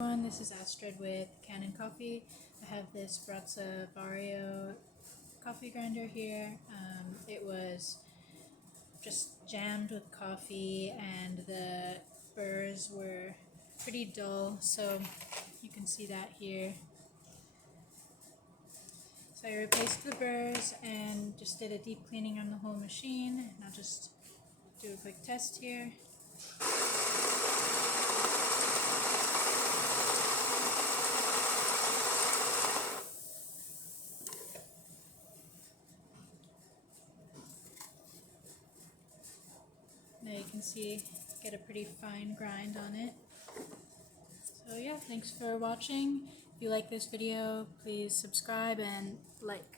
Everyone, this is Astrid with Kanen Coffee. I have this Baratza Vario coffee grinder here. It was just jammed with coffee and the burrs were pretty dull, so you can see that here. So I replaced the burrs and just did a deep cleaning on the whole machine, and I'll just do a quick test here. Now you can see, get a pretty fine grind on it. So yeah, thanks for watching. If you like this video, please subscribe and like.